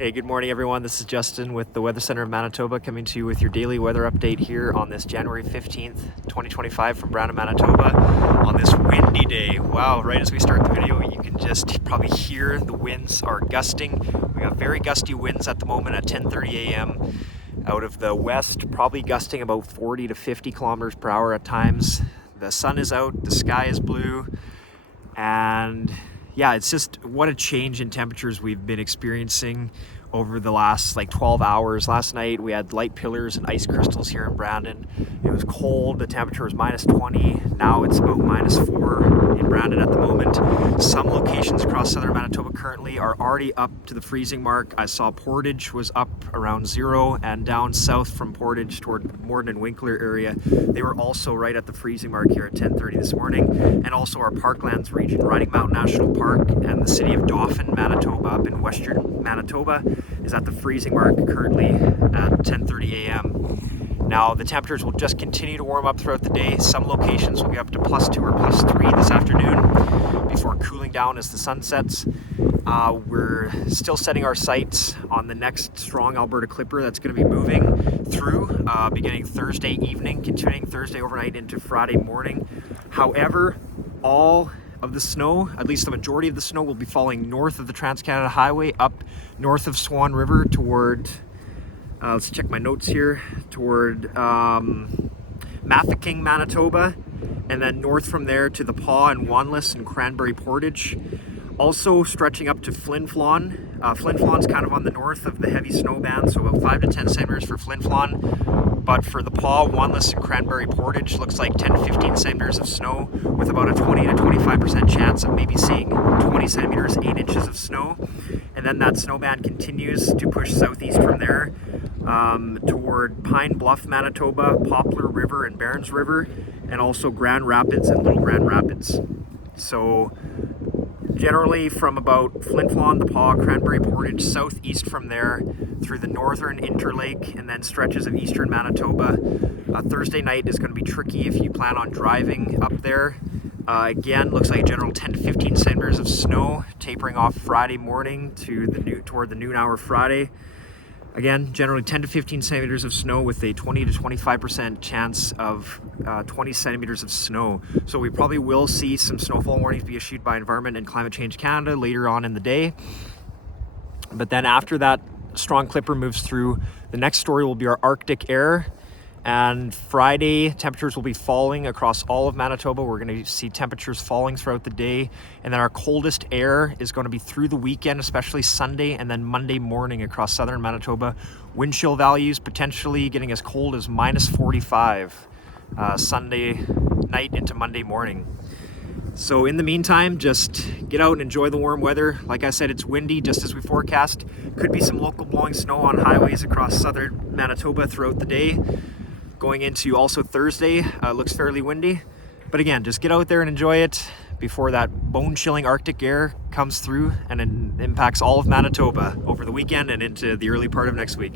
Hey, good morning everyone. This is Justin with the Weather Center of Manitoba coming to you with your daily weather update here on this January 15th, 2025 from Brandon, Manitoba on this windy day. Wow, right as we start the video, you can just probably hear the winds are gusting. We got very gusty winds at the moment at 10:30 a.m. out of the west, probably gusting about 40 to 50 kilometers per hour at times. The sun is out, the sky is blue, and yeah, it's just what a change in temperatures we've been experiencing over the last 12 hours. Last night we had light pillars and ice crystals here in Brandon. It was cold, the temperature was -20. Now it's about -4 in Brandon at the moment. Some locations across southern Manitoba currently are already up to the freezing mark. I saw Portage was up around 0, and down south from Portage toward Morden and Winkler area, they were also right at the freezing mark here at 10:30 this morning. And also our Parklands region, Riding Mountain National Park and the city of Dauphin, Manitoba, up in western Manitoba, is at the freezing mark currently at 10:30 a.m. Now the temperatures will just continue to warm up throughout the day. Some locations will be up to +2 or +3 this afternoon before cooling down as the sun sets. We're still setting our sights on the next strong Alberta Clipper that's going to be moving through beginning Thursday evening, continuing Thursday overnight into Friday morning. However, all of the snow, at least the majority of the snow, will be falling north of the Trans-Canada Highway, up north of Swan River toward, let's check my notes here, toward Mafeking, Manitoba, and then north from there to the Paw and Wanless and Cranberry Portage. Also stretching up to Flin Flon. Flin Flon's kind of on the north of the heavy snow band, so about 5 to 10 centimeters for Flin Flon. But for the Paw, Wanless, and Cranberry Portage, looks like 10 to 15 centimeters of snow with about a 20 to 25% chance of maybe seeing 20 centimeters, 8 inches of snow. And then that snow band continues to push southeast from there toward Pine Bluff, Manitoba, Poplar River and Barons River, and also Grand Rapids and Little Grand Rapids. So generally from about Flin Flon, the Paw, Cranberry Portage, southeast from there through the northern Interlake and then stretches of eastern Manitoba. Thursday night is going to be tricky if you plan on driving up there. Again, looks like a general 10 to 15 centimeters of snow, tapering off Friday morning to toward the noon hour Friday. Again, generally 10 to 15 centimeters of snow with a 20 to 25% chance of 20 centimeters of snow. So we probably will see some snowfall warnings be issued by Environment and Climate Change Canada later on in the day. But then after that strong Clipper moves through, the next story will be our Arctic air. And Friday, temperatures will be falling across all of Manitoba. We're going to see temperatures falling throughout the day. And then our coldest air is going to be through the weekend, especially Sunday and then Monday morning across southern Manitoba. Wind chill values potentially getting as cold as -45 Sunday night into Monday morning. So in the meantime, just get out and enjoy the warm weather. Like I said, it's windy, just as we forecast. Could be some local blowing snow on highways across southern Manitoba throughout the day. Going into also Thursday, looks fairly windy. But again, just get out there and enjoy it before that bone-chilling Arctic air comes through and it impacts all of Manitoba over the weekend and into the early part of next week.